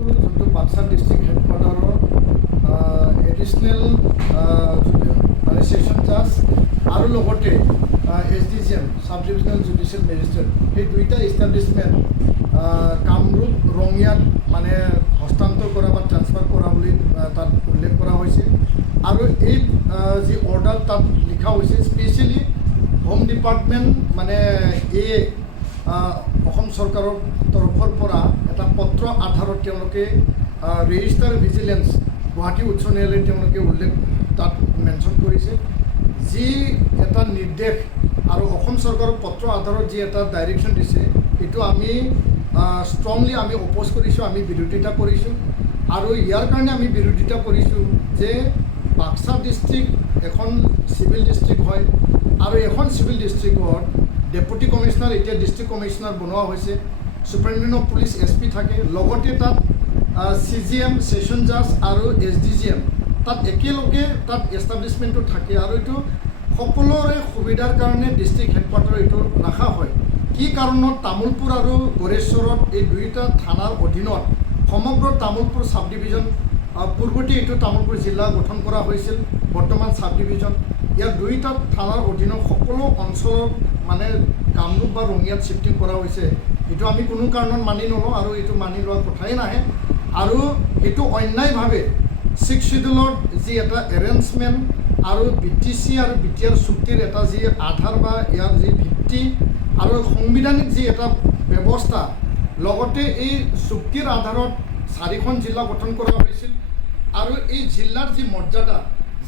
তামুলপুৰ যোনটো Baksa district হেডকোৱাৰ্টাৰৰ additional মানে session জাজ আৰু লগতে SDGM sub divisional judicial magistrate সেই দুইটা ইষ্টাব্লিছমেণ্ট কামৰূপ ৰঙিয়াত মানে হস্তান্তৰ কৰা বা ট্ৰান্সফাৰ কৰা বুলি তাত উল্লেখ কৰা হৈছে আৰু এই যি অৰ্ডাৰ তাত লিখা হৈছে স্পেচিয়েলি হোম ডিপাৰ্টমেণ্ট মানে এই অসম চৰকাৰৰ তৰফৰ পৰা এটা পত্ৰ আধাৰত তেওঁলোকে ৰেজিষ্টাৰ ভিজিলেন্স গুৱাহাটী উচ্চ ন্যায়ালয়ে তেওঁলোকে উল্লেখ তাত মেনশ্যন কৰিছে যি এটা নিৰ্দেশ আৰু অসম চৰকাৰৰ পত্ৰ আধাৰত যি এটা ডাইৰেকশ্যন দিছে এইটো আমি ষ্ট্ৰংলি আমি অপ'জ কৰিছোঁ, আমি বিৰোধিতা কৰিছোঁ আৰু ইয়াৰ কাৰণে আমি বিৰোধিতা কৰিছোঁ যে বাক্সা ডিষ্ট্ৰিক্ট এখন চিভিল ডিষ্ট্ৰিক্ট হয় আৰু এখন চিভিল ডিষ্ট্ৰিক্টত ডেপুটি কমিশ্যনাৰ এতিয়া ডিষ্ট্ৰিক্ট কমিশ্যনাৰ বনোৱা হৈছে, ছুপাৰিনটেণ্ডেণ্ট অফ পুলিচ SP থাকে, লগতে তাত CGM ছেশ্যন জাজ আৰু SDGM তাত একেলগে তাত এষ্টাব্লিছমেণ্টটো থাকে আৰু এইটো সকলোৰে সুবিধাৰ কাৰণে ডিষ্ট্ৰিক্ট হেডকোৱাৰ্টাৰ এইটো ৰখা হয়। কি কাৰণত তামোলপুৰ আৰু গড়েশ্বৰত এই দুয়োটা থানাৰ অধীনত সমগ্ৰ তামোলপুৰ সাব ডিভিজন পূৰ্বতে এইটো তামোলপুৰ জিলা গঠন কৰা হৈছিল, বৰ্তমান সাব ডিভিজন ইয়াৰ দুয়োটা থানাৰ অধীনত সকলো অঞ্চলত মানে কামৰূপ বা ৰঙিয়াত শ্বিফটিং কৰা হৈছে। এইটো আমি কোনো কাৰণত মানি নলওঁ আৰু এইটো মানি লোৱাৰ কথাই নাহে আৰু এইটো অন্যায়ভাৱে 6th শিডিউলৰ যি এটা এৰেঞ্জমেণ্ট আৰু BTC আৰু BTR চুক্তিৰ এটা যি আধাৰ বা ইয়াৰ যি ভিত্তি আৰু সাংবিধানিক যি এটা ব্যৱস্থা লগতে এই চুক্তিৰ আধাৰত 4খন জিলা গঠন কৰা হৈছিল আৰু এই জিলাৰ যি মৰ্যাদা,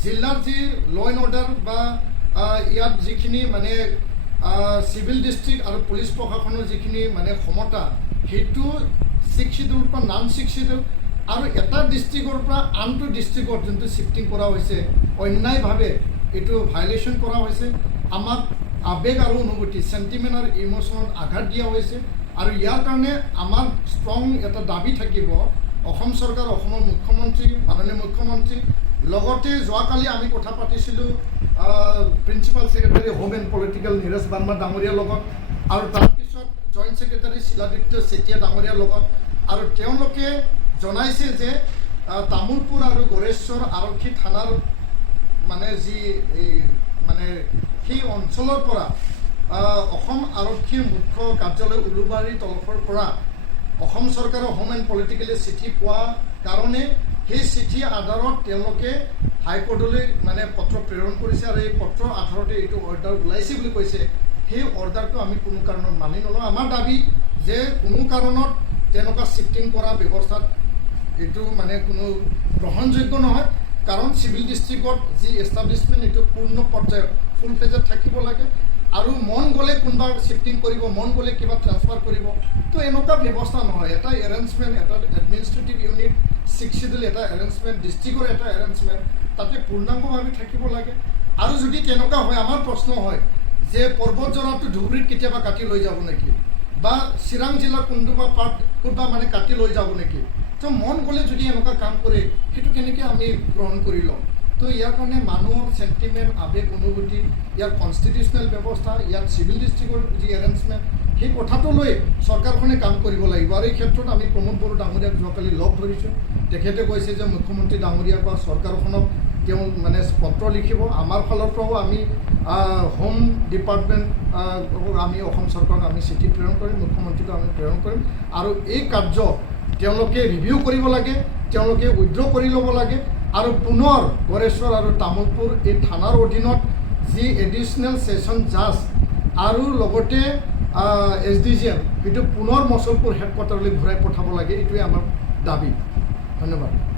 জিলাৰ যি ল এণ্ড অৰ্ডাৰ বা ইয়াত যিখিনি মানে চিভিল ডিষ্ট্ৰিক্ট আৰু পুলিচ প্ৰশাসনৰ যিখিনি মানে ক্ষমতা সেইটো 6th শিডিউলৰ পৰা নন 6th শিডিউল আৰু এটা ডিষ্ট্ৰিক্টৰ পৰা আনটো ডিষ্ট্ৰিক্টত যোনটো শ্বিফটিং কৰা হৈছে অন্যায়ভাৱে এইটো ভাইলেশ্যন কৰা হৈছে। আমাক আৱেগ আৰু অনুভূতি চেণ্টিমেণ্ট আৰু ইম'চনত আঘাত দিয়া হৈছে আৰু ইয়াৰ কাৰণে আমাৰ ষ্ট্ৰং এটা দাবী থাকিব অসম চৰকাৰ, অসমৰ মুখ্যমন্ত্ৰী, মাননীয় মুখ্যমন্ত্ৰী লগতে যোৱাকালি আমি কথা পাতিছিলোঁ principal secretary home and political Neeraj Barma ডাঙৰীয়াৰ লগত আৰু তাৰপিছত জইণ্ট ছেক্ৰেটাৰী শিলাদিত্য চেতিয়া ডাঙৰীয়াৰ লগত আৰু তেওঁলোকে জনাইছে যে তামোলপুৰ আৰু গড়েশ্বৰ আৰক্ষী থানাৰ মানে যি মানে সেই অঞ্চলৰ পৰা অসম আৰক্ষীৰ মুখ্য কাৰ্যালয় উলুবাৰীৰ তৰফৰ পৰা অসম চৰকাৰৰ হোম এণ্ড পলিটিকেলি চিঠি পোৱা কাৰণে সেই চিঠি আধাৰত তেওঁলোকে হাইকোৰ্টলৈ মানে পত্ৰ প্ৰেৰণ কৰিছে আৰু এই পত্ৰৰ আধাৰতে এইটো অৰ্ডাৰ ওলাইছে বুলি কৈছে। সেই অৰ্ডাৰটো আমি কোনো কাৰণত মানি নলওঁ। আমাৰ দাবী যে কোনো কাৰণত তেনেকুৱা শ্বিফটিং কৰা ব্যৱস্থাত এইটো মানে কোনো গ্ৰহণযোগ্য নহয়, কাৰণ চিভিল ডিষ্ট্ৰিক্টত যি এষ্টাব্লিছমেণ্ট এইটো পূৰ্ণ পৰ্যায়ত ফুল ফেজত থাকিব লাগে আৰু মন গ'লে কোনোবা শ্বিফটিং কৰিব, মন গ'লে কিবা ট্ৰান্সফাৰ কৰিব, তো এনেকুৱা ব্যৱস্থা নহয়। এটা এৰেঞ্জমেণ্ট, এটা এডমিনিষ্ট্ৰেটিভ ইউনিট 6th শিডিউল এটা এৰেঞ্জমেণ্ট, ডিষ্ট্ৰিক্টৰ এটা এৰেঞ্জমেণ্ট তাতে পূৰ্ণাংগভাৱে থাকিব লাগে আৰু যদি তেনেকুৱা হয় আমাৰ প্ৰশ্ন হয় যে পৰ্বতজৰাটো ধুবুৰীত কেতিয়াবা কাটি লৈ যাব নেকি বা চিৰাং জিলাৰ কোনোবা পাৰ্ট কোনোবা মানে কাটি লৈ যাব নেকি? তো মন গ'লে যদি এনেকুৱা কাম কৰে সেইটো কেনেকৈ আমি গ্ৰহণ কৰি লওঁ? তো ইয়াৰ কাৰণে মানুহৰ চেণ্টিমেণ্ট, আৱেগ, অনুভূতি, ইয়াৰ কনষ্টিটিউচনেল ব্যৱস্থা, ইয়াত চিভিল ডিষ্ট্ৰিক্টৰ যি এৰেঞ্জমেণ্ট সেই কথাটো লৈ চৰকাৰখনে কাম কৰিব লাগিব আৰু এই ক্ষেত্ৰত আমি প্ৰমোদ বড়ো ডাঙৰীয়াক যোৱাকালি লগ ধৰিছোঁ। তেখেতে কৈছে যে মুখ্যমন্ত্ৰী ডাঙৰীয়াক বা চৰকাৰখনক তেওঁ মানে পত্ৰ লিখিব। আমাৰ ফালৰ পৰাও আমি হোম ডিপাৰ্টমেণ্ট আমি অসম চৰকাৰক আমি চিঠি প্ৰেৰণ কৰিম, মুখ্যমন্ত্ৰীক আমি প্ৰেৰণ কৰিম আৰু এই কাৰ্য তেওঁলোকে ৰিভিউ কৰিব লাগে, তেওঁলোকে উইথড্ৰ কৰি ল'ব লাগে আৰু পুনৰ গড়েশ্বৰ আৰু তামোলপুৰ এই থানাৰ অধীনত যি এডিশ্যনেল ছেশ্যন জাজ আৰু লগতে SDGM এইটো পুনৰ মচলপুৰ হেডকোৱাৰ্টাৰলৈ ঘূৰাই পঠাব লাগে, এইটোৱে আমাৰ দাবী। ধন্যবাদ।